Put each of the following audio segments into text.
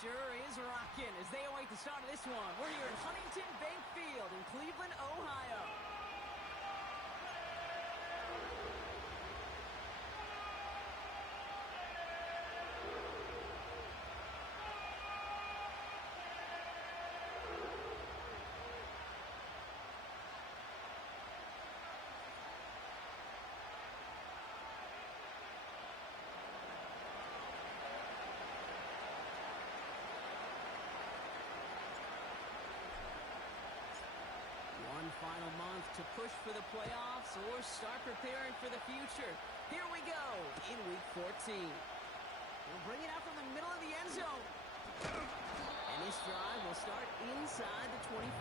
sure is rocking as they await the start of this one. We're here at Huntington Bank Field in Cleveland, Ohio. One final month to push for the playoffs or start preparing for the future. Here we go in Week 14. We'll bring it out from the middle of the end zone. And this drive will start inside the 25.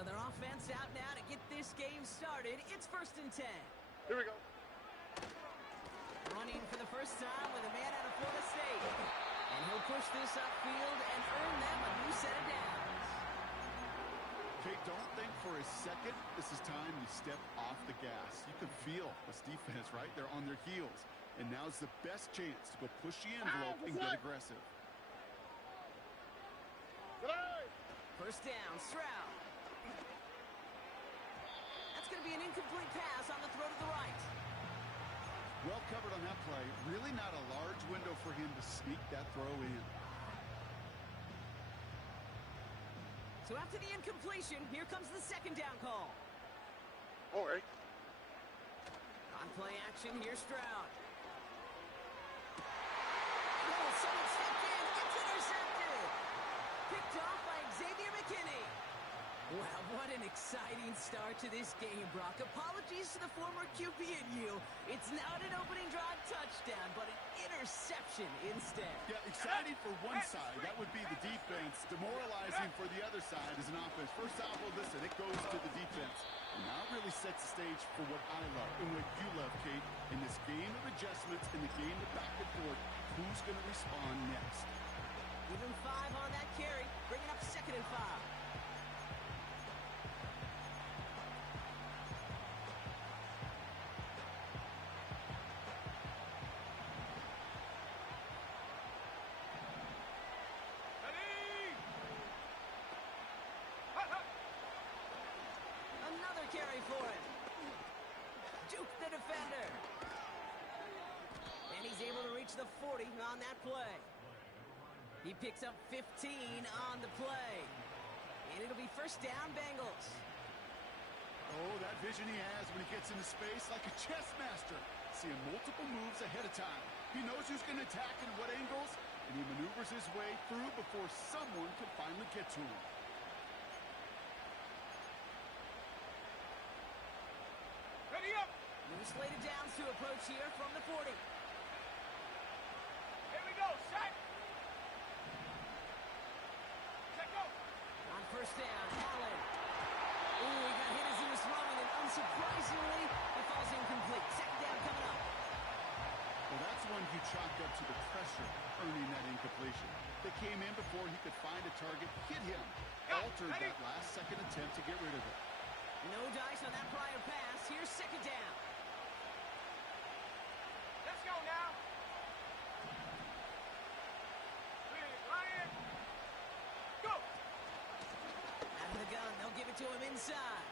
So their offense out now to get this game started. It's 1st and 10. Here we go. Running for the first time with a man out of Florida State. And he'll push this upfield and earn them a new set of downs. Kate, don't think for a second this is time you step off the gas. You can feel this defense, right? They're on their heels. And now's the best chance to go push the envelope and get aggressive. First down, Stroud. That's going to be an incomplete pass on the throw to the right. Well covered on that play. Really not a large window for him to sneak that throw in. So after the incompletion, here comes the second down call. All right. On play action, here's Stroud. Oh, someone stepped in. It's intercepted. Picked off by Xavier McKinney. Wow, what an exciting start to this game, Brock. Apologies to the former QB and you. It's not an opening drive touchdown, but an interception instead. Yeah, exciting for one side. That would be the defense. Demoralizing for the other side as an offense. First off, well, listen, it goes to the defense. And now it really sets the stage for what I love and what you love, Kate. In this game of adjustments, in the game of back and forth, who's going to respond next? Give him 5 on that carry. Bring it up 2nd and 5. Another carry for him. Juke the defender. And he's able to reach the 40 on that play. He picks up 15 on the play. And it'll be first down, Bengals. Oh, that vision he has when he gets into space like a chess master. Seeing multiple moves ahead of time. He knows who's going to attack and what angles, and he maneuvers his way through before someone can finally get to him. Ready up! New slated downs to approach here from the 40. Here we go, set! Set, go! On first down, Allen. Ooh, he got hit as he was throwing, and unsurprisingly, it falls incomplete. Second down coming up. Well, that's one he chalked up to the pressure, earning that incompletion. They came in before he could find a target, hit him, altered that last-second attempt to get rid of it. No dice on that prior pass. Here's second down. Let's go now. Ryan. Go. Out of the gun. They'll give it to him inside.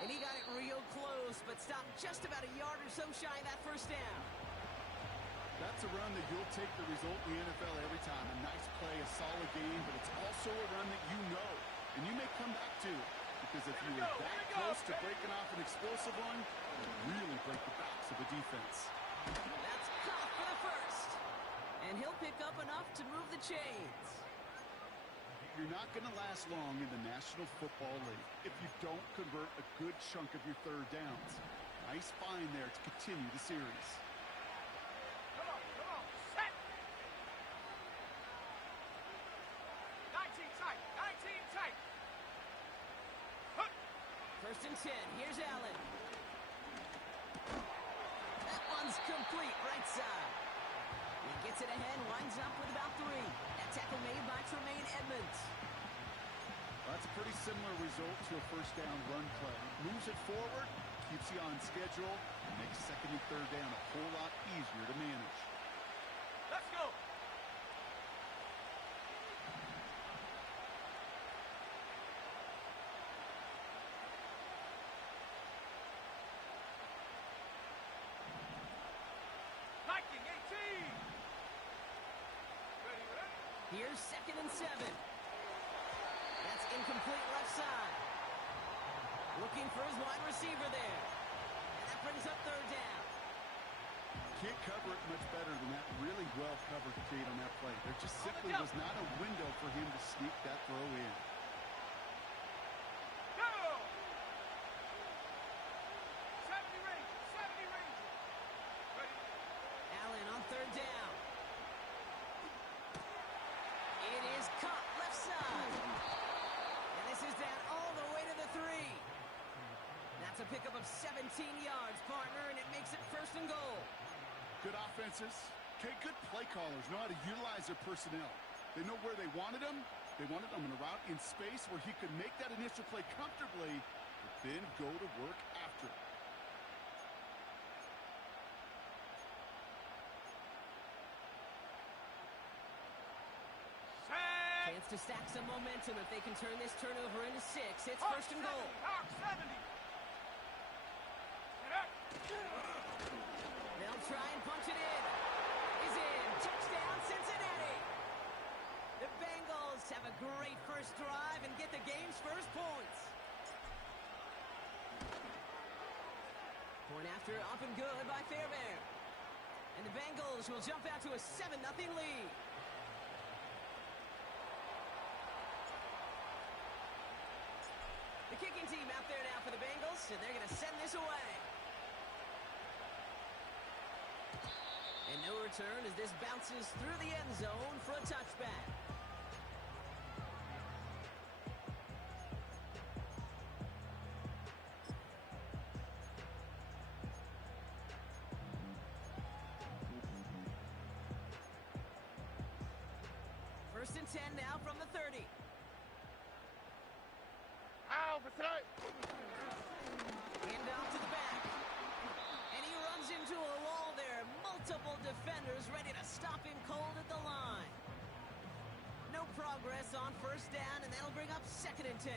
And he got it real close, but stopped just about a yard or so shy of that first down. That's a run that you'll take the result in the NFL every time. A nice play, a solid game, but it's also a run that you know, and you may come back to. Because if you were that close to breaking off an explosive one, it would really break the backs of the defense. That's caught for the first. And he'll pick up enough to move the chains. You're not going to last long in the National Football League if you don't convert a good chunk of your third downs. Nice find there to continue the series. Come on, set! 19 tight, 19 tight! First and 10. Here's Allen. That one it right side. He gets it ahead, winds up with about 3. That tackle made by Tremaine Edmonds. Well, that's a pretty similar result to a first down run play. Moves it forward, keeps you on schedule, and makes second and third down a whole lot easier to manage. Let's go. Viking 18. Ready, ready. Here's 2nd and 7. That's incomplete left side. Looking for his wide receiver there. And that brings up 3rd down. Can't cover it much better than that. Really well covered, Kate, on that play. There just simply was not a window for him to sneak that throw in. Go. 70 Rangers. 70 Rangers. Ready. Allen on 3rd down. It is caught left side. And this is down all the way to the 3. That's a pickup of 17 yards, partner, and it makes it 1st and goal. Good offenses. Okay, good play callers know how to utilize their personnel. They know where they wanted them. They wanted them in a route in space where he could make that initial play comfortably, but then go to work after it. Set. Chance to stack some momentum if they can turn this turnover into 6. It's Hawk 1st and goal. 70. Hawk 70. Get up. They'll try and punch it in. Is in. Touchdown, Cincinnati. The Bengals have a great first drive and get the game's first points. Point after up and good by Fairbairn. And the Bengals will jump out to a 7-0 lead. The kicking team out there now for the Bengals, and they're going to send this away. And no return as this bounces through the end zone for a touchback. First and 10 now from the 30. Hand off to the back. And he runs into a wall there. Multiple defenders ready to stop him cold at the line. No progress on first down, and that'll bring up 2nd and 10.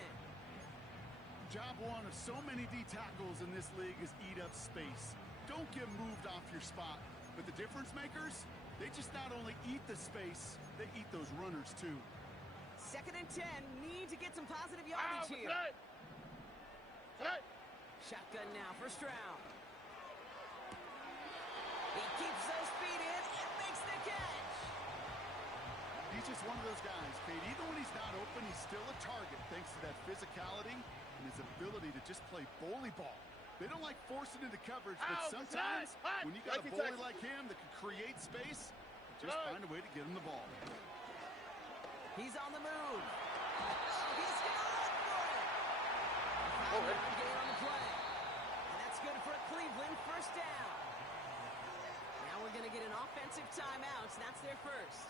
Job one of so many D tackles in this league is eat up space. Don't get moved off your spot. But the difference makers, they just not only eat the space, they eat those runners too. 2nd and 10, need to get some positive yardage here. Shotgun now for Stroud. He keeps those feet in and makes the catch. He's just one of those guys, Kate. Even when he's not open, he's still a target thanks to that physicality and his ability to just play bully ball. They don't like forcing into coverage, but sometimes when you got a bully like him that can create space, just find a way to get him the ball. He's on the move. Oh, he's going to run for it. Five-yard gain on the play. And that's good for a Cleveland first down. Now we're going to get an offensive timeout. That's their first.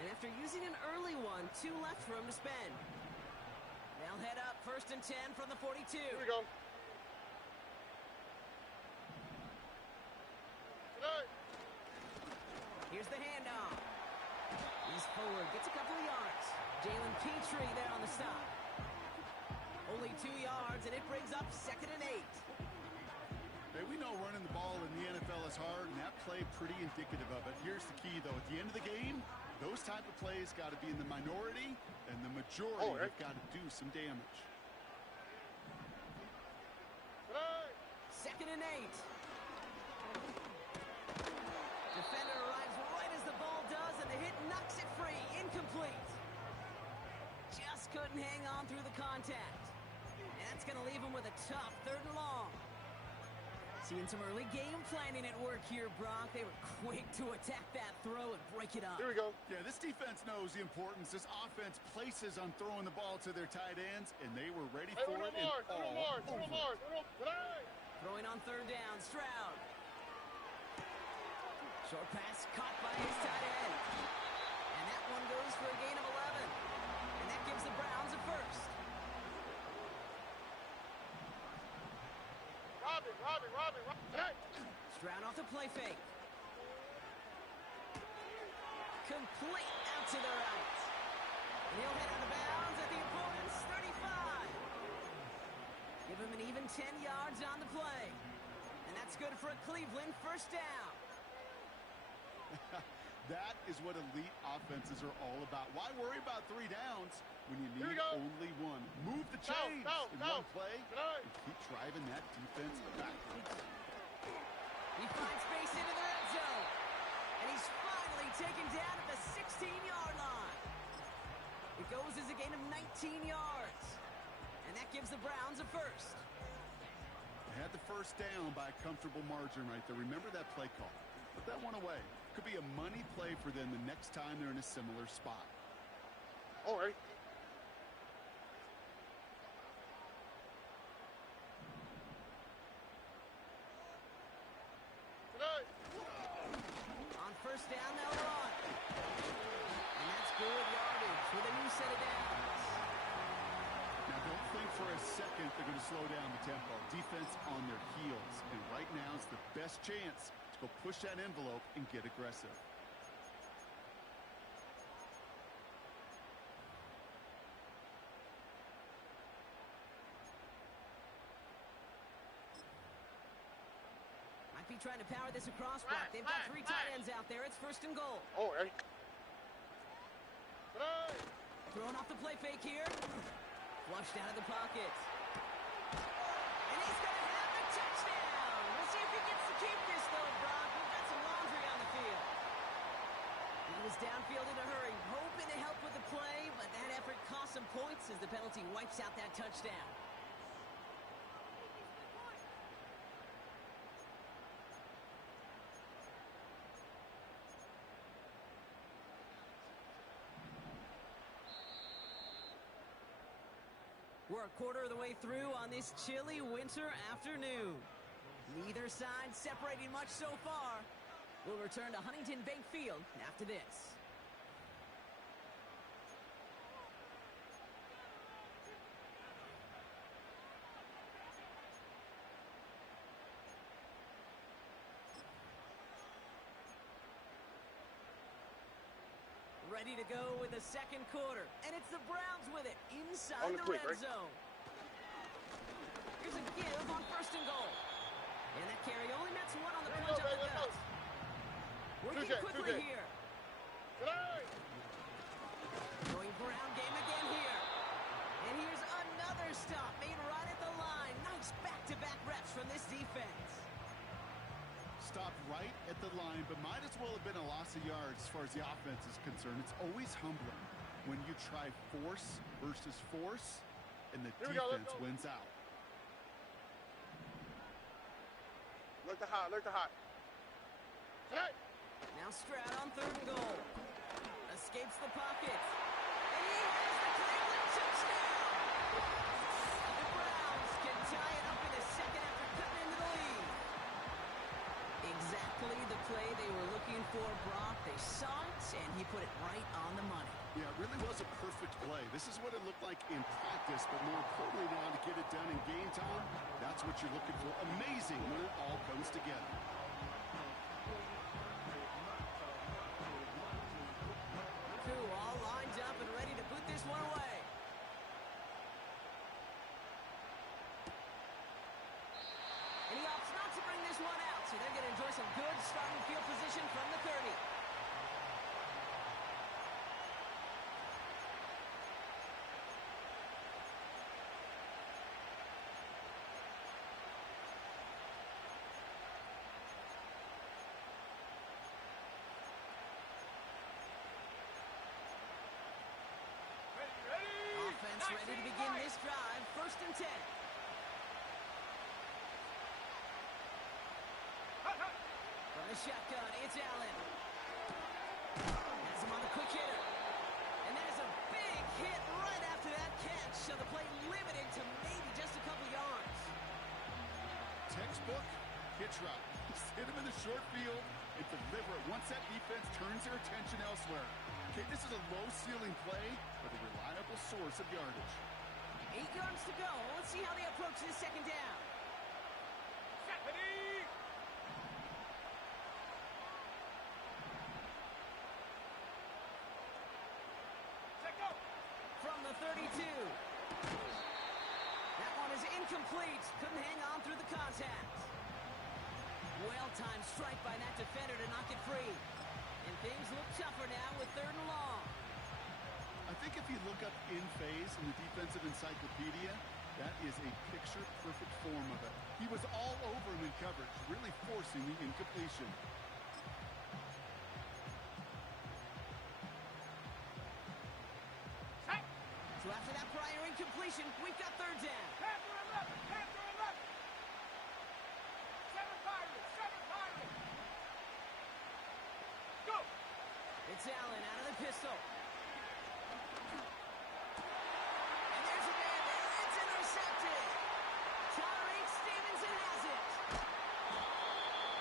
And after using an early one, 2 left for him to spend. They'll head up 1st and 10 from the 42. Here we go. Here's the handoff. He's forward, gets a couple of yards. Jalen Petrie there on the stop. Only 2 yards, and it brings up 2nd and 8. Hey, we know running the ball in the NFL is hard, and that play pretty indicative of it. Here's the key, though. At the end of the game, those type of plays got to be in the minority, and the majority have got to do some damage. 2nd and 8. Defender arrives right as the ball does, and the hit knocks it free. Incomplete. Just couldn't hang on through the contact. And that's going to leave him with a tough 3rd and long. Seeing some early game planning at work here, Brock. They were quick to attack that throw and break it up. Here we go. Yeah, this defense knows the importance this offense places on throwing the ball to their tight ends, and they were ready for it. Throwing on 3rd down, Stroud. Short pass caught by his tight end. And that one goes for a gain of 11. And that gives the Browns a first. Robbie. Stroud off the play fake. Complete out to the right. And he'll head out of bounds at the opponent's 35. Give him an even 10 yards on the play. And that's good for a Cleveland first down. That is what elite offenses are all about. Why worry about 3 downs when you need only one? Move the chains in one play and keep driving that defense backwards. He finds space into the red zone. And he's finally taken down at the 16-yard line. It goes as a gain of 19 yards. And that gives the Browns a first. They had the first down by a comfortable margin right there. Remember that play call. Put that one away. Could be a money play for them the next time they're in a similar spot. All right. On first down, they'll run. And that's good yardage with a new set of downs. Now, don't think for a second they're going to slow down the tempo. Defense on their heels. And right now is the best chance to go push that envelope and get aggressive. Might be trying to power this across block. They've got 3 tight ends out there. It's first and goal. All right. Throwing off the play fake here. Flushed out of the pocket. And he's going to have the touchdown. We'll see if he gets to keep this, though, Brock. We've got some laundry on the field. He was downfield in a hurry, hoping to help with the play, but that effort cost some points as the penalty wipes out that touchdown. We're a quarter of the way through on this chilly winter afternoon. Neither side separating much so far. We'll return to Huntington Bank Field after this. Ready to go with the second quarter. And it's the Browns with it inside the red zone. Here's a give on first and goal. And that carry only nets one on the punch up the gut. Working quickly here. Going ground game again here. And here's another stop made right at the line. Nice back-to-back reps from this defense. Stopped right at the line, but might as well have been a loss of yards as far as the offense is concerned. It's always humbling when you try force versus force, and the defense wins out. Look the hot. Now Stroud on third and goal. Escapes the pocket. And he has the Cleveland touchdown. The Browns can tie it up in a second after cutting into the lead. Exactly the play they were looking for, Brock. They saw it, and he put it right on the money. Yeah, it really was a perfect play. This is what it looked like in practice, but more importantly now to get it done in game time, that's what you're looking for. Amazing when it all comes together. Two all lined up and ready to put this one away. And he opts not to bring this one out, so they're going to enjoy some good starting field position from the 30. Offense ready to begin this drive. First and 10. From the shotgun, it's Allen. Has him on a quick hitter. And that is a big hit right after that catch. So the play limited to maybe just a couple yards. Textbook hitch route. Hit him in the short field, and deliver it once that defense turns their attention elsewhere. Okay, this is a low-ceiling play, but a reliable source of yardage. 8 yards to go. Let's see how they approach this second down. From the 32. That one is incomplete. Couldn't hang on through the contact. Well-timed strike by that defender to knock it free. And things look tougher now with 3rd and long. I think if you look up in phase in the defensive encyclopedia, that is a picture-perfect form of it. He was all over him in coverage, really forcing the incompletion. So after that prior incompletion, we've got 3rd down. Panther 11, Panther 11. 7 Pirates, 7 Pirates. Go. It's Allen out of the pistol. And there's a man there. It's intercepted. Tyreek Stevenson has it.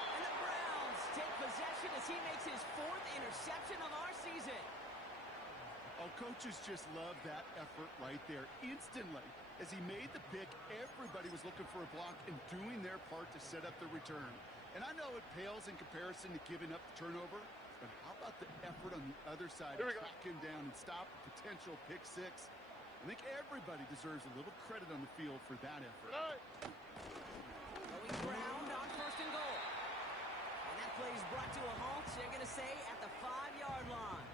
And the Browns take possession as he makes his 4th interception of our season. Oh, coaches just love that effort right there. Instantly, as he made the pick, everybody was looking for a block and doing their part to set up the return. And I know it pales in comparison to giving up the turnover, but how about the effort on the other side to track him down and stop a potential pick 6? I think everybody deserves a little credit on the field for that effort. Going ground on 1st and goal. And that play is brought to a halt, they're going to say, at the 5-yard line.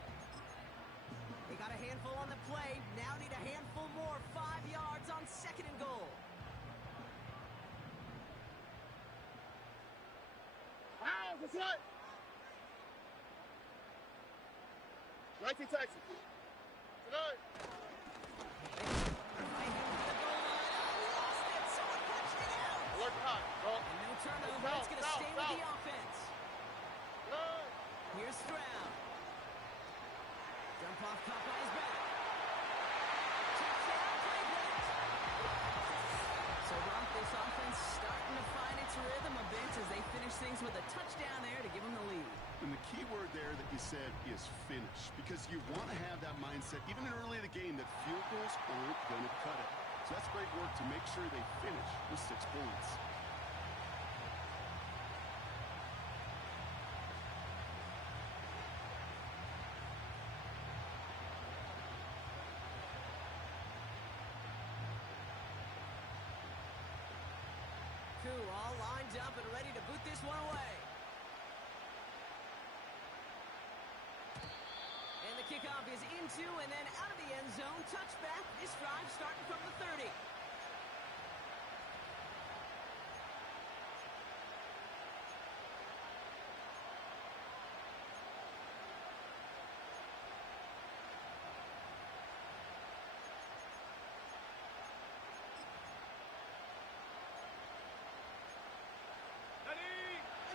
They got a handful on the play. Now need a handful more. 5 yards on 2nd and goal. Wow, that's right. 19 Texas. Tonight. Lost it. Someone punched it out. Alert behind. Go. And no turnover. It's going to stay with the offense. Tonight. Here's Stroud. Dump off caught by his back. Touchdown, Cleveland. So, Brock, this offense starting to find its rhythm a bit as they finish things with a touchdown there to give them the lead. And the key word there that you said is finish, because you want to have that mindset, even early in the game, that field goals aren't going to cut it. So that's great work to make sure they finish with 6 points. All lined up and ready to boot this one away. And the kickoff is into and then out of the end zone. Touchback. This drive starting from the 30.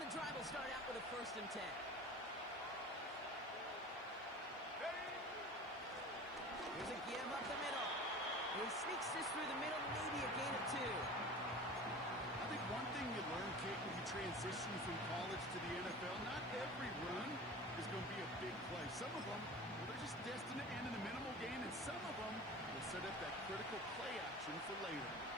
The drive will start out with a 1st and 10. Here's a give up the middle. He sneaks this through the middle, maybe a gain of 2. I think one thing you learn, Kate, when you transition from college to the NFL, not every run is going to be a big play. Some of them, well, they're just destined to end in a minimal gain, and some of them will set up that critical play action for later.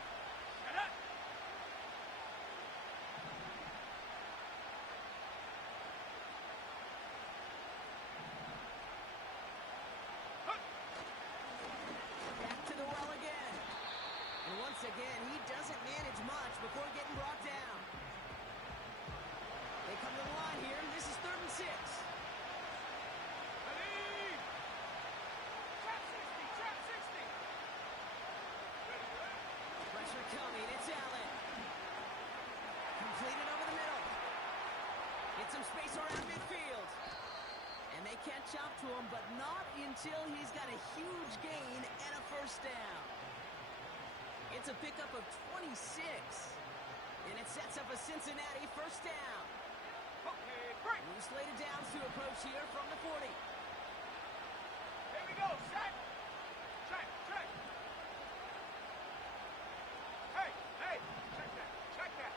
Again, he doesn't manage much before getting brought down. They come to the line here. This is 3rd and 6. Trap 60. Pressure coming. It's Allen. Completed over the middle. Get some space around midfield. And they catch up to him, but not until he's got a huge gain and a 1st down. It's a pickup of 26. And it sets up a Cincinnati 1st down. Okay, break. Loose slated downs to approach here from the 40. Here we go. Set. Check. Hey. Check that.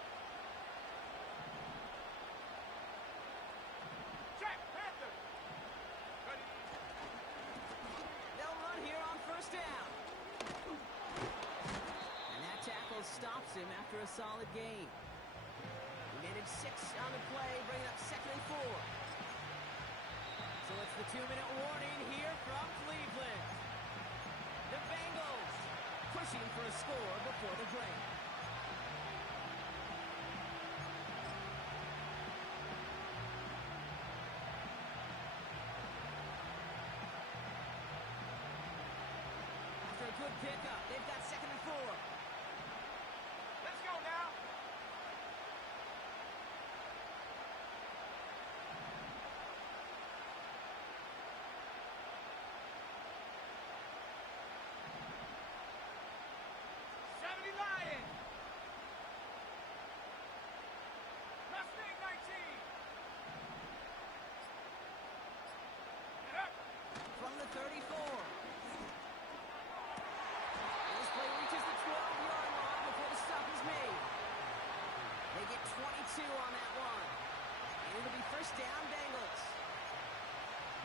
him after a solid game. He managed 6 on the play, bringing up 2nd and 4. So it's the 2-minute warning here from Cleveland. The Bengals pushing for a score before the break. After a good pickup, they've got 2nd and 4. Let's go now. Lion. Mustang 19. Get up. From the 34. This play reaches the 12-yard line before the stop is made. They get 22 on that one. And it'll be first down, Bengals.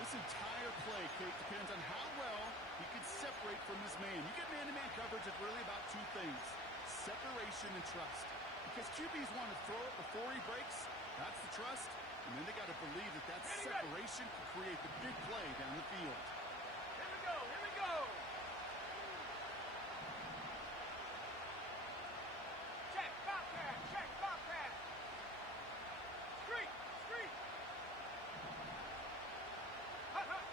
This entire play, Kate, depends on how well he can separate from his man. You get man-to-man coverage, it's really about 2 things. Separation and trust. Because QBs want to throw it before he breaks. That's the trust. And then they got to believe that that separation can create the big play down the field. Here we go. Here we go. Check. Bobcat. Check. Bobcat. Street. Street. Hut, hut.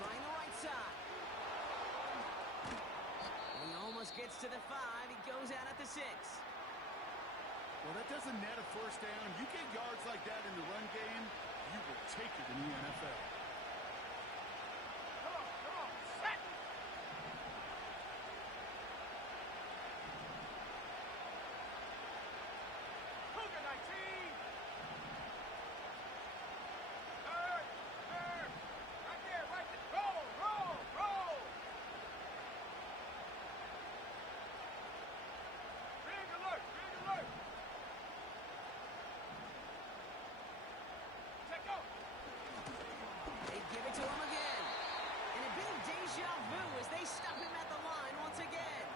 Trying the right side. And he almost gets to the 5. He goes out at the 6. Well, that doesn't net a first down. You get yards like that in the run game, you will take it in the NFL. Come on. Come on. Set. Cougar 19. Third. Third. Right there. Right there. Roll. Roll. Roll. Big alert. Big alert. Check out. They give it to him again. And a big deja vu as they stop him at the line once again.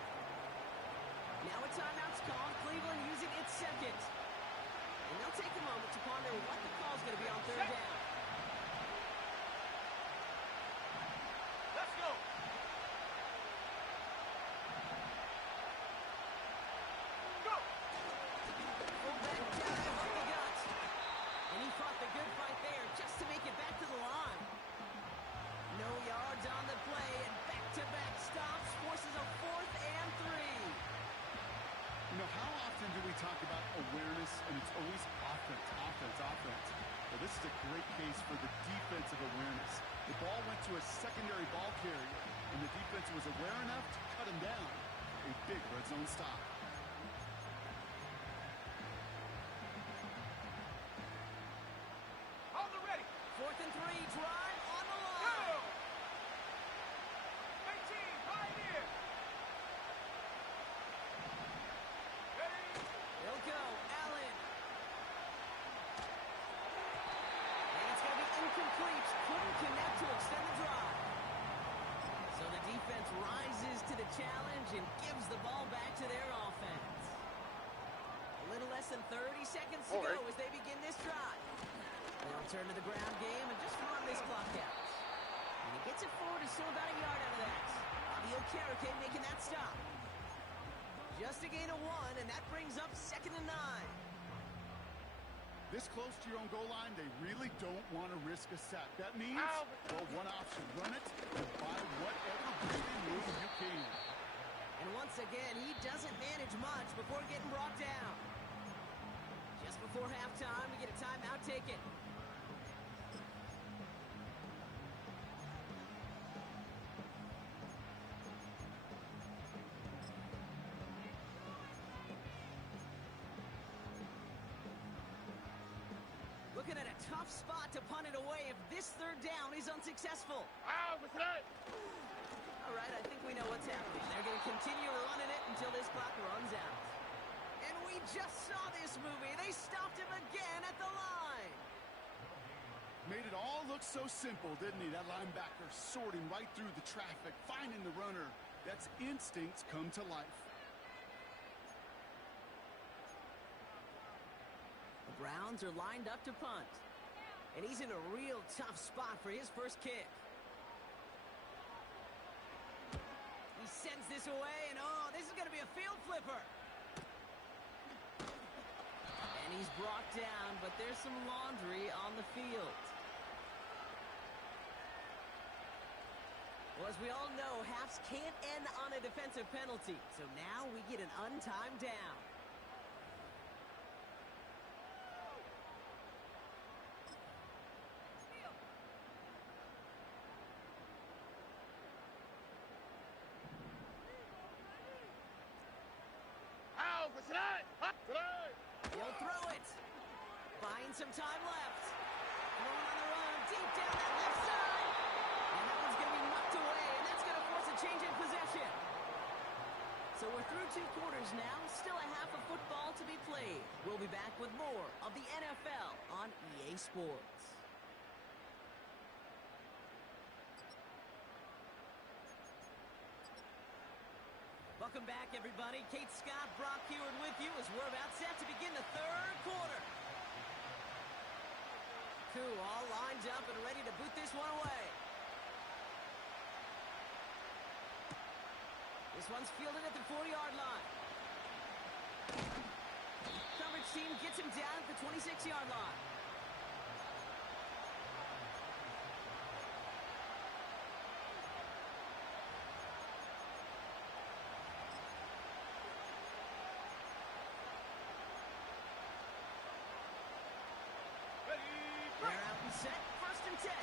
Now a timeout's called. Cleveland using its 2nd. And they'll take a moment to ponder what the call's going to be on 3rd down. Let's go. Go. Fullback dive up the gut. And he fought the good fight there just to make it back to the line. No yards on the play, and back-to-back stops forces a 4th and 3. You know, how often do we talk about awareness, and it's always offense, offense, offense. Well, this is a great case for the defensive awareness. The ball went to a secondary ball carrier, and the defense was aware enough to cut him down. A big red zone stop. On the ready. 4th and 3, drive on the Go. line. 18. Pioneer. Ready. They'll go, Allen. And it's going to be incomplete. Couldn't connect to extend the drive. So the defense rises to the challenge and gives the ball back to their offense. A little less than 30 seconds to go as they begin this drive. They'll turn to the ground game and just run this clock out. And he gets it forward to still about a yard out of that. Bobby Okereke making that stop. Just a gain of 1, and that brings up 2nd and 9. This close to your own goal line, they really don't want to risk a sack. That means, well, one option, run it and buy whatever breathing room you can. And once again, he doesn't manage much before getting brought down. Just before halftime, we get a timeout taken. Looking at a tough spot to punt it away if this 3rd down is unsuccessful. All right, I think we know what's happening. They're going to continue running it until this clock runs out. And we just saw this movie. They stopped him again at the line. Made it all look so simple, didn't he? That linebacker sorting right through the traffic, finding the runner. That's instincts come to life. The Browns are lined up to punt. And he's in a real tough spot for his first kick. He sends this away, and oh, this is going to be a field flipper. And he's brought down, but there's some laundry on the field. Well, as we all know, halves can't end on a defensive penalty. So now we get an untimed down. He'll throw it. Finds some time left. Throwing on the run, deep down that left side. And that one's going to be knocked away, and that's going to force a change in possession. So we're through 2 quarters now. Still a half of football to be played. We'll be back with more of the NFL on EA Sports. Welcome back, everybody. Kate Scott, Brock Heward with you as we're about set to begin the 3rd quarter. Two all lined up and ready to boot this one away. This one's fielded at the 40-yard line. Coverage team gets him down at the 26-yard line. They're out and set, 1st and 10.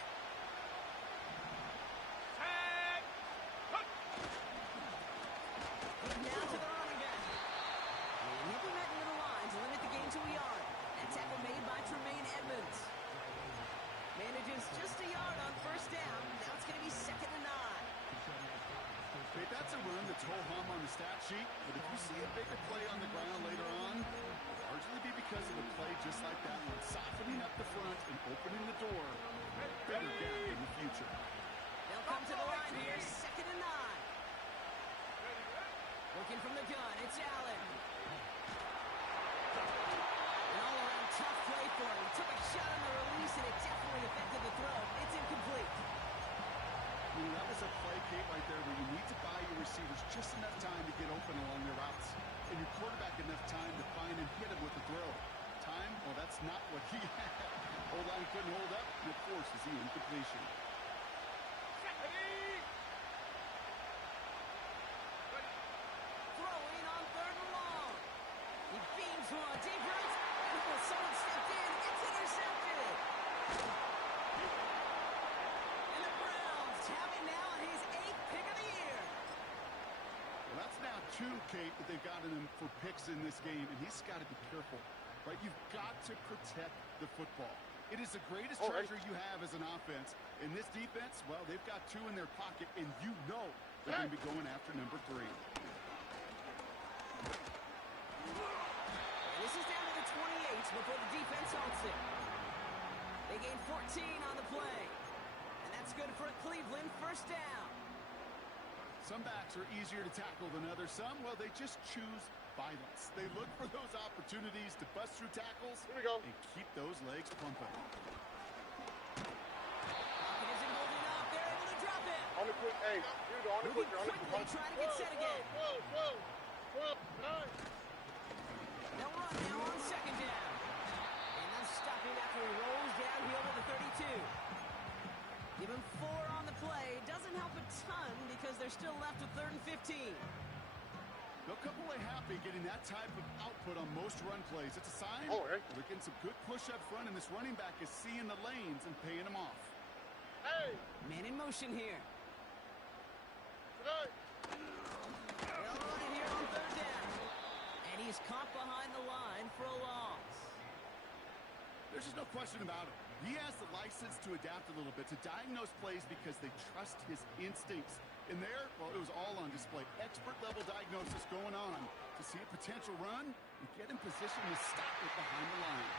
Now to the running back. Nipping that into the line to limit the game to a yard. That tackle made by Tremaine Edmonds. Manages just a yard on 1st down. Now it's going to be 2nd and 9. Okay, that's a run that's ho-hum on the stat sheet, but if you see a bigger play on the ground later on, it'll largely be because of a play just like that one, softening up the front and opening the door for a bigger gap in the future. They'll come to the line here, 2nd and 9. Looking from the gun, it's Allen. An all-around tough play for him. He took a shot on the release, and it definitely affected the throw. It's incomplete. That was a play, Kate, right there where you need to buy your receivers just enough time to get open along their routes, and your quarterback enough time to find and hit him with the throw. Time? Well, that's not what he had. O-line couldn't hold up, and it forces the incompletion. Throwing on 3rd and long. He beams one deep right. Oh, someone stepped in. It's intercepted. And the Browns have it now on his 8th pick of the year. Well, that's now 2, Kate, that they've gotten him for picks in this game, and he's got to be careful, right? You've got to protect the football. It is the greatest treasure you have as an offense. In this defense, well, they've got 2 in their pocket, and you know they're going to be going after number 3. This is down to the 28 before the defense halts it. They gain 14 on the play. And that's good for a Cleveland 1st down. Some backs are easier to tackle than others. Some, well, they just choose violence. They look for those opportunities to bust through tackles and keep those legs pumping. Pocket isn't holding up. They're able to drop it. On the quick, hey, dude, on the Moving quick, quickly, trying to get set again. Nice. They'll run now on 2nd down. And they'll stop him after he rolls downhill to the 32. Give him 4 on the play. Doesn't help a ton because they're still left with 3rd and 15. They'll come away happy getting that type of output on most run plays. It's a sign they're getting some good push up front, and this running back is seeing the lanes and paying them off. Hey. Man in motion here. Hey. They'll run it here on 3rd down. And he's caught behind the line for a loss. There's just no question about it. He has the license to adapt a little bit, to diagnose plays because they trust his instincts. And there, well, it was all on display. Expert-level diagnosis going on to see a potential run and get in position to stop it behind the line.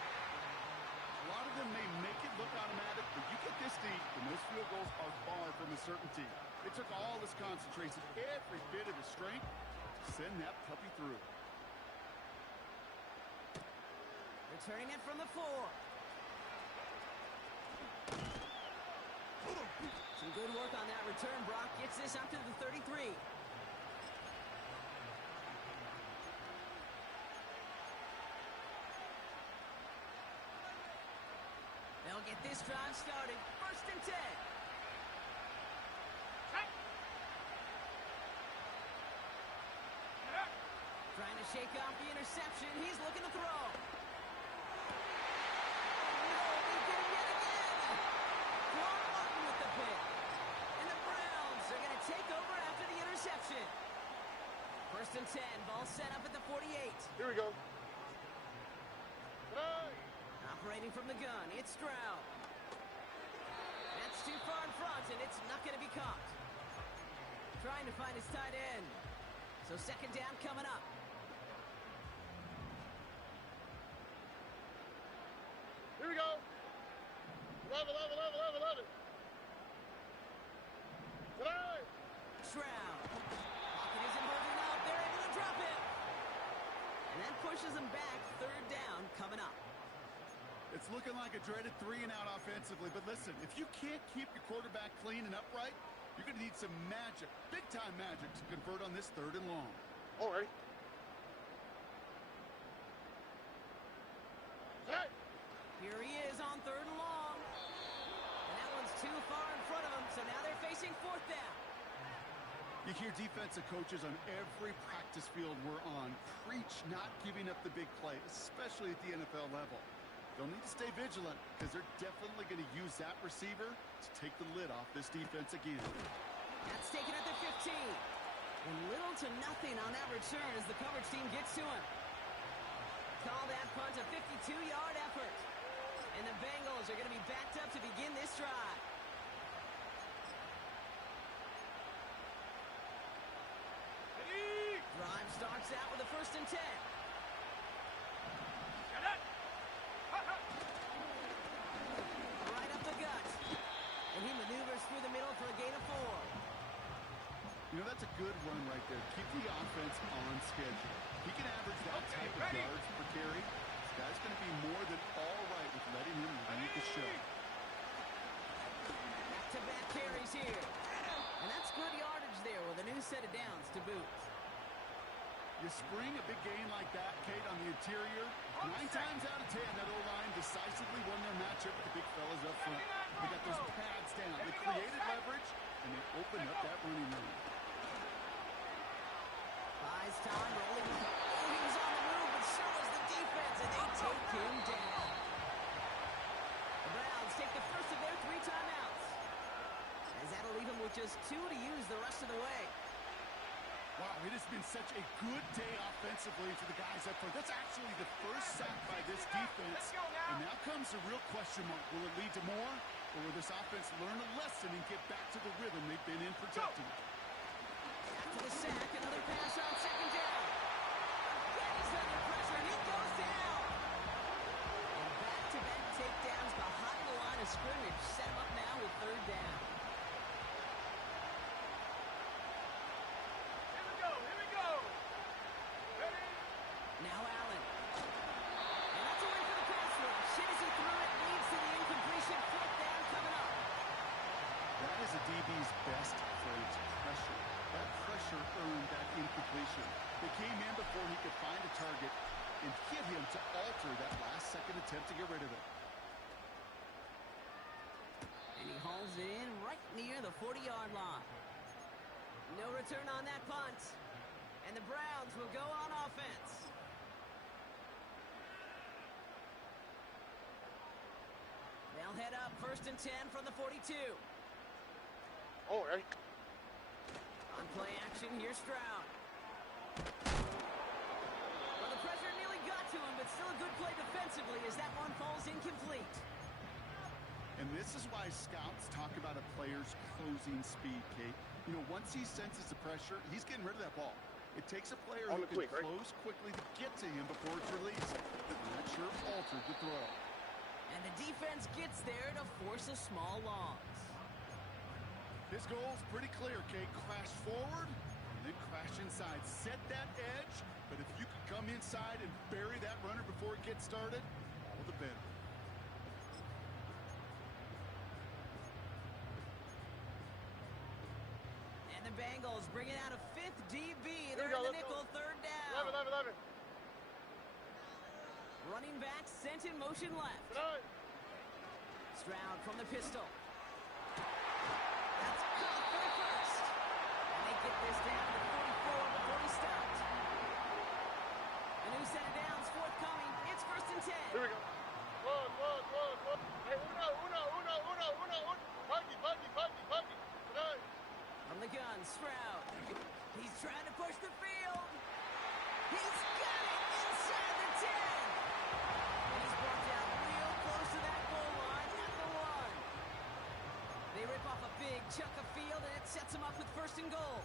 A lot of them may make it look automatic, but you get this deep, and those field goals are far from a certainty. It took all his concentration, every bit of his strength, to send that puppy through. Returning it from the 4. Some good work on that return. Brock gets this up to the 33. They'll get this drive started. 1st and 10. Trying to shake off the interception. He's looking to throw. Oh, no, they did it yet again. Quan Martin with the pick. And the Browns are going to take over after the interception. 1st and 10. Ball set up at the 48. Here we go. Hey! Operating from the gun, it's Stroud. That's too far in front, and it's not going to be caught. Trying to find his tight end. So 2nd down coming up. Here we go. Love it, love it, love it, love it, love it. Today! Stroud. Pocket isn't holding up. They're able to drop it. And that pushes them back. 3rd down coming up. It's looking like a dreaded 3-and-out offensively, but listen, if you can't keep your quarterback clean and upright, you're going to need some magic, big-time magic, to convert on this 3rd and long. All right. Hey! Here he is on 3rd and long. And that one's too far in front of him, so now they're facing 4th down. You hear defensive coaches on every practice field we're on preach not giving up the big play, especially at the NFL level. They'll need to stay vigilant because they're definitely going to use that receiver to take the lid off this defense again. That's taken at the 15. And little to nothing on that return as the coverage team gets to him. Call that punt a 52-yard effort. And the Bengals are going to be backed up to begin this drive. Drive starts out with a 1st and 10. Right up the gut. And he maneuvers through the middle for a gain of 4. You know, that's a good run right there. Keep the offense on schedule. He can average that type of yards per carry. This guy's going to be more than all right with letting him lead the show. Back-to-back carries here. And that's good yardage there with a new set of downs to boot. You spring a big gain like that, Kate, on the interior, 9 times out of 10, that O-line decisively won their matchup with the big fellas up front. They got those pads down. They created leverage, and they opened up that running room. Buys time, rolling. Oh, he was on the move, but so was the defense, and they take him down. The Browns take the first of their 3 timeouts. As that'll leave them with just 2 to use the rest of the way. Wow, it has been such a good day offensively for the guys up front. That's actually the first sack by this defense. And now comes the real question mark. Will it lead to more? Or will this offense learn a lesson and get back to the rhythm they've been in protecting? After the sack, another pass on 2nd down. Again, he's under pressure, and he goes down. And back-to-back takedowns behind the line of scrimmage. Set him up now with 3rd down. Now Allen. And that's a win for the pass rush. Hit as he threw it, leads to the incompletion. 4th down coming up. That is a DB's best friend, pressure. That pressure earned that incompletion. They came in before he could find a target and hit him to alter that last-second attempt to get rid of it. And he hauls it in right near the 40-yard line. No return on that punt. And the Browns will go on offense. They'll head up 1st and 10 from the 42. All right. On play action, here's Stroud. Well, the pressure nearly got to him, but still a good play defensively as that one falls incomplete. And this is why scouts talk about a player's closing speed, Kate. You know, once he senses the pressure, he's getting rid of that ball. It takes a player who can close quickly to get to him before it's released. And that sure altered the throw. And the defense gets there to force a small loss. His goal's pretty clear, Kate. Crash forward, and then crash inside. Set that edge, but if you could come inside and bury that runner before it gets started, the better. And the Bengals bringing out a fifth DB. They're Here we in go, the let's nickel, go. third down. 11. Running back sent in motion left. Tonight. Stroud from the pistol. That's caught for the first. And they get this down to 44 before he stopped. Nunu set it down. It's forthcoming. It's 1st and 10. Here we go. One. Hey, uno. Puggy. Tonight. From the gun, Stroud. He's trying to push the field. He's got it inside the 10. And he's brought down real close to that goal line at the 1. They rip off a big chunk of field, and it sets them up with 1st and goal.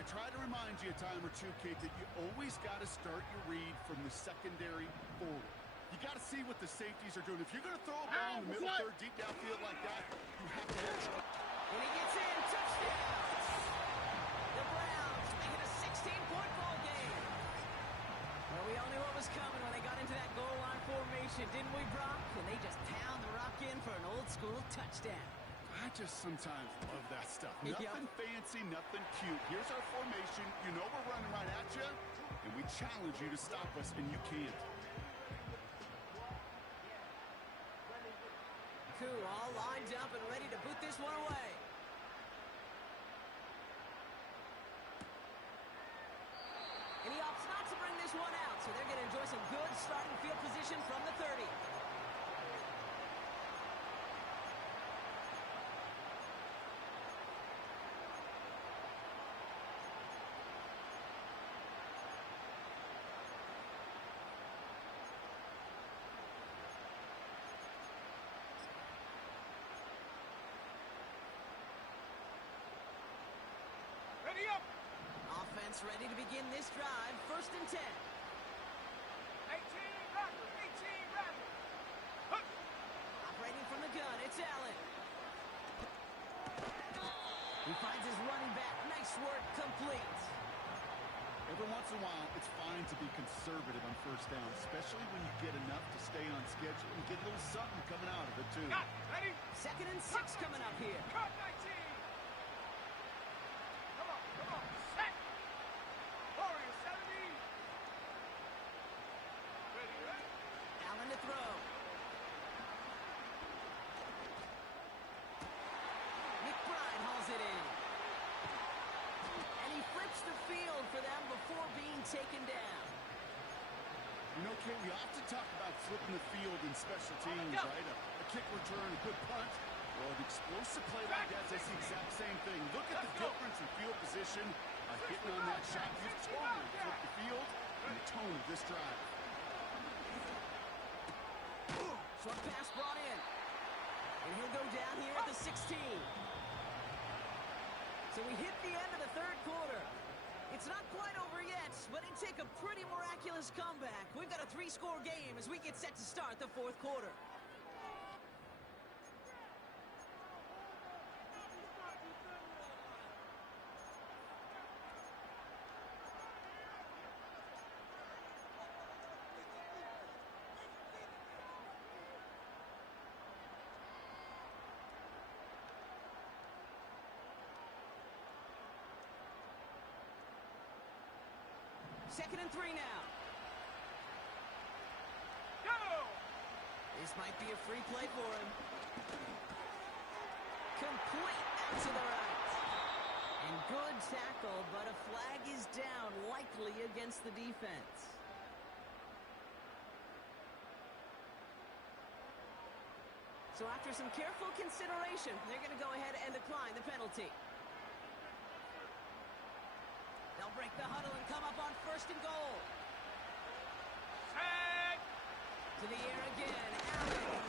I try to remind you a time or two, Kate, that you always got to start your read from the secondary forward. You got to see what the safeties are doing. If you're going to throw a ball in the middle third, deep downfield like that, you have to have trouble. When he gets in, touchdown! The Browns make it a 16-point ball game. Well, we all knew what was coming when they got into that goal line formation, didn't we, Brock? And they just pound the rock in for an old-school touchdown. I just sometimes love that stuff. Yep. Nothing fancy, nothing cute. Here's our formation. You know we're running right at you, and we challenge you to stop us, and you can't. Koo all lined up and ready to boot this one away. And he opts not to bring this one out, so they're going to enjoy some good starting field position from the 30. Ready up. Offense ready to begin this drive. 1st and 10. 18 Raptors. Huh. Operating from the gun, it's Allen. He finds his running back. Nice work, complete. Every once in a while, it's fine to be conservative on 1st down, especially when you get enough to stay on schedule and get a little something coming out of it, too. Got it. Ready? 2nd and 6 coming up here. Cut 19. Come on. Set. Warrior 70. Ready. Allen to throw. McBride hauls it in. And he flips the field for them before being taken down. You know, Kate, we often talk about flipping the field in special teams, right? A kick return, a good punt. Well, an explosive play like that does the exact same thing. Look at the difference in field position by hitting on that shot. You've totally flipped the field and the tone of this drive. Short pass brought in. And he'll go down here at the 16. So we hit the end of the 3rd quarter. It's not quite over yet, but it'd take a pretty miraculous comeback. We've got a 3-score game as we get set to start the 4th quarter. Second and 3 now. Go. This might be a free play for him. Complete out to the right. And good tackle, but a flag is down, likely against the defense. So after some careful consideration, they're going to go ahead and decline the penalty. They'll break the huddle and come up on 1st and goal. Tag. To the air again, Allen.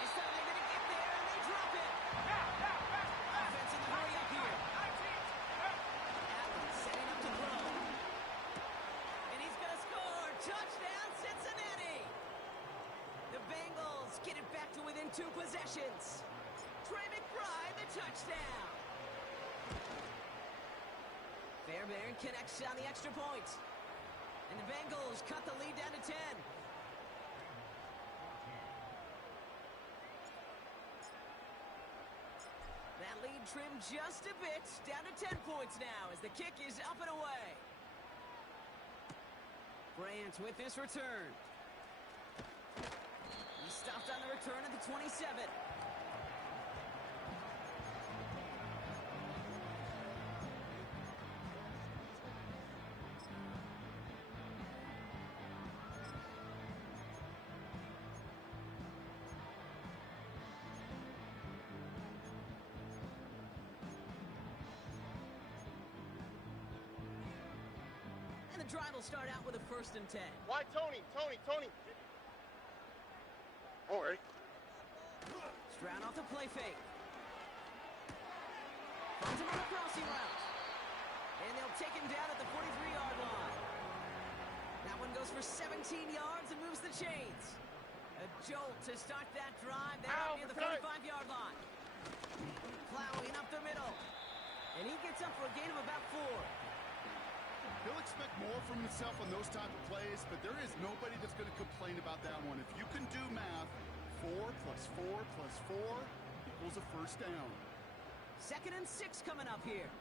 They said they're going to get there, and they drop it. Back. Offense in the hurry up here. 19. Allen setting up to throw. And he's going to score. Touchdown, Cincinnati. The Bengals get it back to within 2 possessions. Trey McBride, the touchdown. Fairbairn connects on the extra point. And the Bengals cut the lead down to 10. lead trimmed just a bit, down to 10 points now as the kick is up and away. Bryant with this return. He stopped on the return at the 27. And the drive will start out with a 1st and 10. Why Tony? Tony. Don't worry. Stroud off the play fake. Finds him on a crossing route. And they'll take him down at the 43-yard line. That one goes for 17 yards and moves the chains. A jolt to start that drive. They're up near the 45-yard line. Plowing up the middle. And he gets up for a gain of about 4. He'll expect more from himself on those type of plays, but there is nobody that's going to complain about that one. If you can do math, 4 plus 4 plus 4 equals a 1st down. 2nd and 6 coming up here.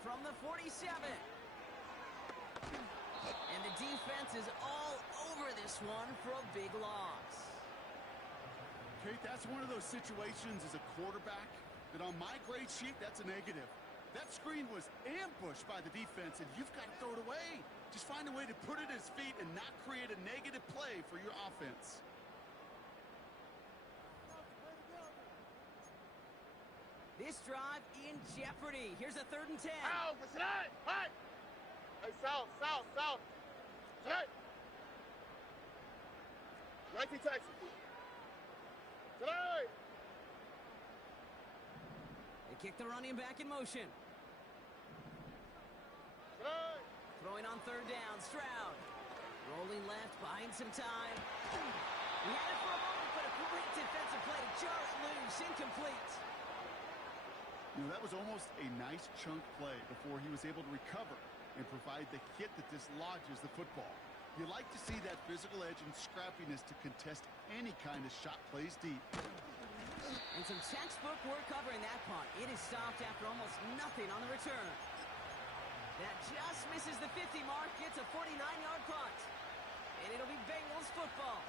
From the 47. And the defense is all over this one for a big loss. Kate, that's one of those situations as a quarterback that on my grade sheet, that's a negative. That screen was ambushed by the defense, and you've got to throw it away. Just find a way to put it at his feet and not create a negative play for your offense. This drive in jeopardy. Here's a 3rd and 10. Hey, south. Hey. 19 Texas. Today. They kick the running back in motion. Today. Throwing on 3rd down, Stroud. Rolling left, buying some time. He had it for a moment, but a great defensive play to jar it loose. Incomplete. You know, that was almost a nice chunk play before he was able to recover and provide the hit that dislodges the football. You like to see that physical edge and scrappiness to contest any kind of shot plays deep. And some textbook work covering that punt. It is stopped after almost nothing on the return. That just misses the 50 mark. Gets a 49-yard punt. And it'll be Bengals football.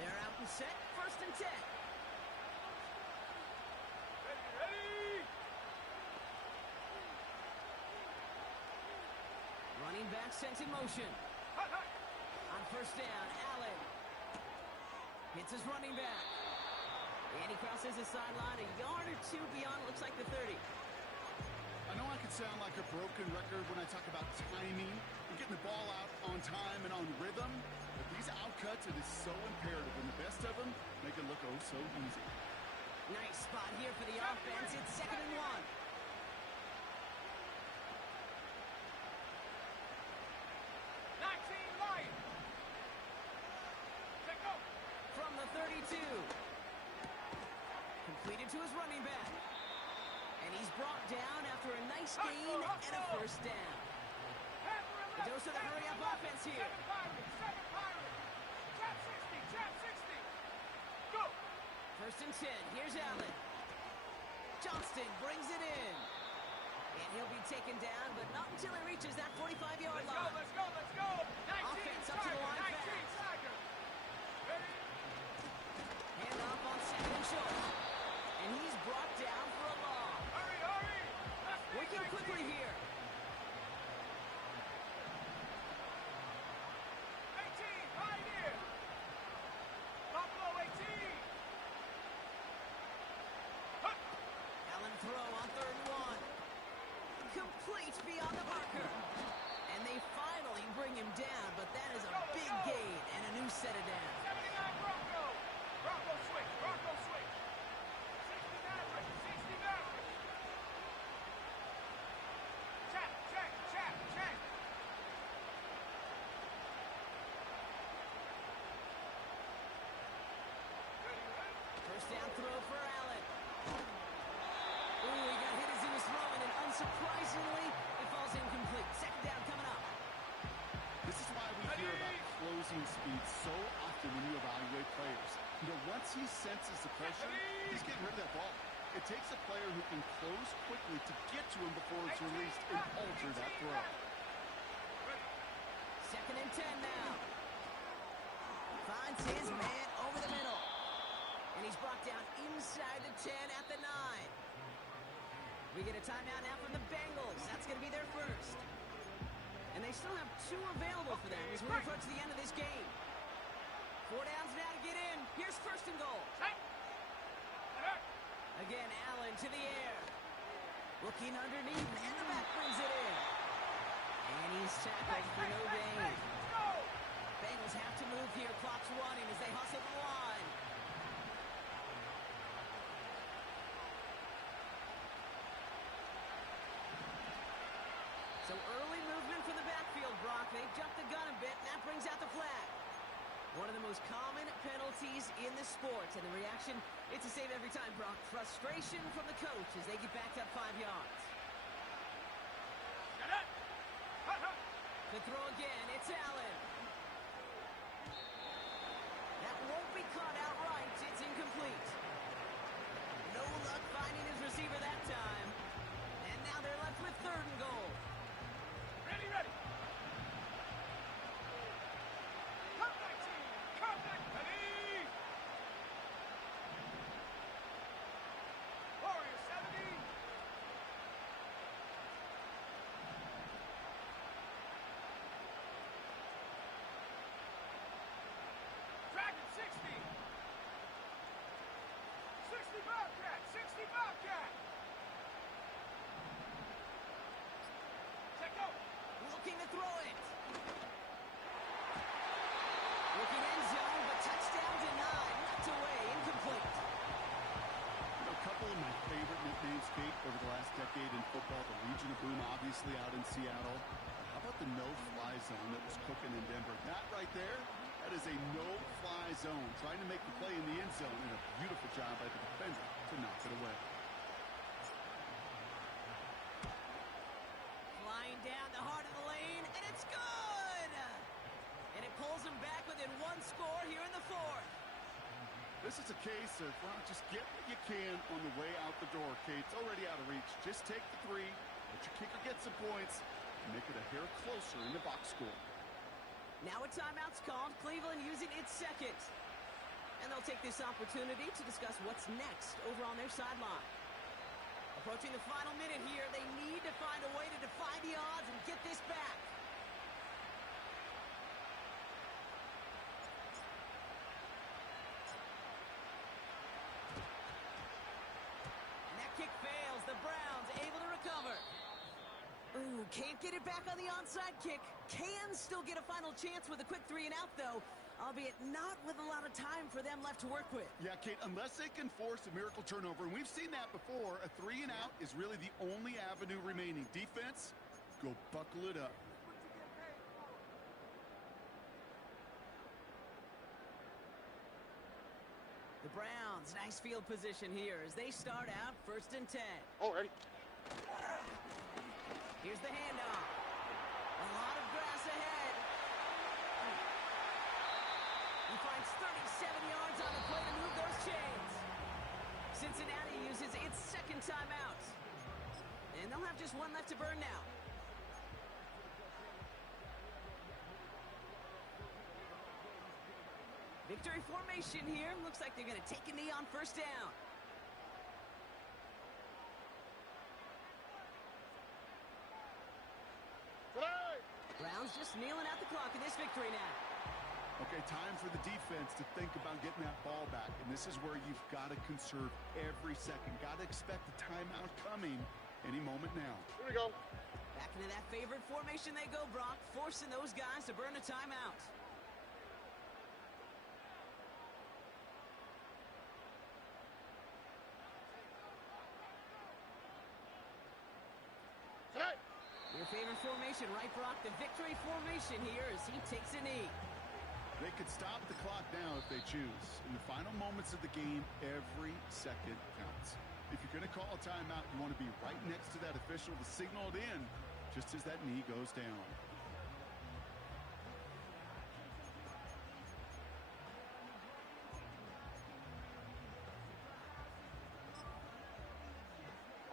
They're out and set. 1st and 10. Ready! Running back sent in motion. Hut, hut. On 1st down, Allen hits his running back. And he crosses the sideline a yard or 2 beyond, looks like the 30. I know I can sound like a broken record when I talk about timing and getting the ball out on time and on rhythm, but these outcuts, it is so imperative, and the best of them make it look oh so easy. Nice spot here for the offense. It's 2nd and 1. From the 32. Completed to his running back. And he's brought down after a nice gain and a 1st down. A dose of the hurry-up offense here. 7 Pirates. Trap 60. Go. 1st and 10. Here's Allen. Johnston brings it in. And he'll be taken down, but not until he reaches that 45-yard line. Let's go. 19 Offense up to the line fast. Tiger. Ready? Hand off on 2nd and short. And he's brought down for a loss. Hurry. Working quickly here. 18, right here. Buffalo 18. Hut. Allen throw on 3rd and 1. Complete beyond the marker. And they finally bring him down, but that is a big gain and a new set of downs. 79 Bronco. Bronco switch. 60 Maverick. Check. First down throw for Allen. Ooh, he got hit as he was throwing, and unsurprisingly, it falls incomplete. Second down coming up. This is why we hear about closing speed so often when you evaluate players. You know, once he senses the pressure, he's getting rid of that ball. It takes a player who can close quickly to get to him before it's released and alter that throw. Second and 10 now. Finds his man over the middle. And he's brought down inside the 10 at the 9. We get a timeout now from the Bengals. That's going to be their first. And they still have 2 available for them as we approach the end of this game. 4 downs now to get in. Here's first and goal. Again, Allen to the air. Looking underneath, and the back brings it in. And he's tackled for no gain. Bengals have to move here. Clock's running as they hustle the line. So early movement from the backfield, Brock. They jumped the gun a bit, and that brings out the flag. One of the most common penalties in the sport, and the reaction, it's a save every time, Brock. Frustration from the coach as they get backed up 5 yards. The throw again, it's Allen. That won't be caught outright. It's incomplete. No luck finding his receiver that time. And now they're left with third and goal. Ready. Come back, team. Come back. Ready. Warrior 70. Dragon 60. 60 Bobcat. 60 Bobcat. Check out. Looking to throw it. Looking end zone, but touchdown denied. Knocked away, incomplete. You know, a couple of my favorite nicknames, Kate, over the last decade in football. The Legion of Boom, obviously, out in Seattle. How about the no-fly zone that was cooking in Denver? That right there, that is a no-fly zone. Trying to make the play in the end zone, and a beautiful job by the defender to knock it away. Flying down the heart of the lane, and it's good! And it pulls them back within 1 score here in the 4th. This is a case of, well, just get what you can on the way out the door, Kate. It's already out of reach. Just take the 3, let your kicker get some points, and make it a hair closer in the box score. Now a timeout's called. Cleveland using its second. And they'll take this opportunity to discuss what's next over on their sideline. Approaching the final minute here, they need to find a way to defy the odds and get this back. And that kick fails. The Browns able to recover. Ooh, can't get it back on the onside kick. Can still get a final chance with a quick 3 and out, though, albeit not with a lot of time for them left to work with. Yeah, Kate, unless they can force a miracle turnover, and we've seen that before, a 3 and out is really the only avenue remaining. Defense, go buckle it up. The Browns, nice field position here as they start out 1st and 10. Already. Here's the handoff. A lot of grass ahead. He finds 37 yards on the play to move those chains. Cincinnati uses its second timeout. And they'll have just 1 left to burn now. Victory formation here. Looks like they're going to take a knee on 1st down. Browns just kneeling out the clock in this victory now. Okay, time for the defense to think about getting that ball back. And this is where you've got to conserve every second. Got to expect the timeout coming any moment now. Here we go. Back into that favorite formation they go, Brock, forcing those guys to burn a timeout. Hey. Your favorite formation, right, Brock? The victory formation here as he takes a knee. They could stop the clock now if they choose. In the final moments of the game, every second counts. If you're going to call a timeout, you want to be right next to that official to signal it in. just as that knee goes down.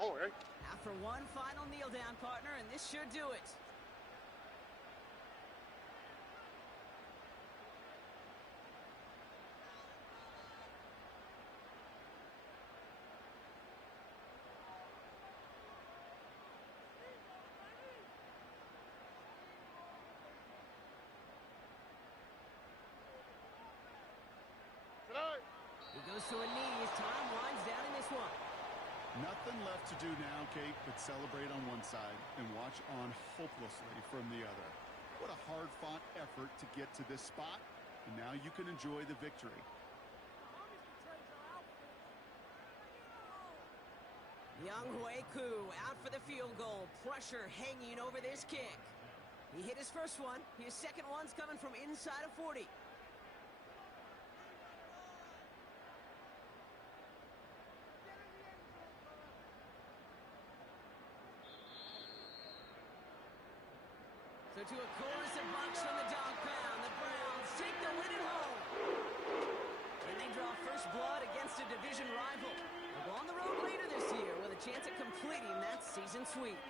Oh, hey. After one final kneel down, partner, and this should do it. Tonight. He goes to a knee as time winds down in this one. Nothing left to do now, Kate, but celebrate on one side and watch on hopelessly from the other. What a hard-fought effort to get to this spot, and now you can enjoy the victory. Young Hui-Koo out for the field goal. Pressure hanging over this kick. He hit his first one. His second one's coming from inside of 40. So to a chorus of bucks from the dog pound, the Browns take the win at home. And they draw first blood against a division rival. They'll go on the road later this year with a chance at completing that season sweep.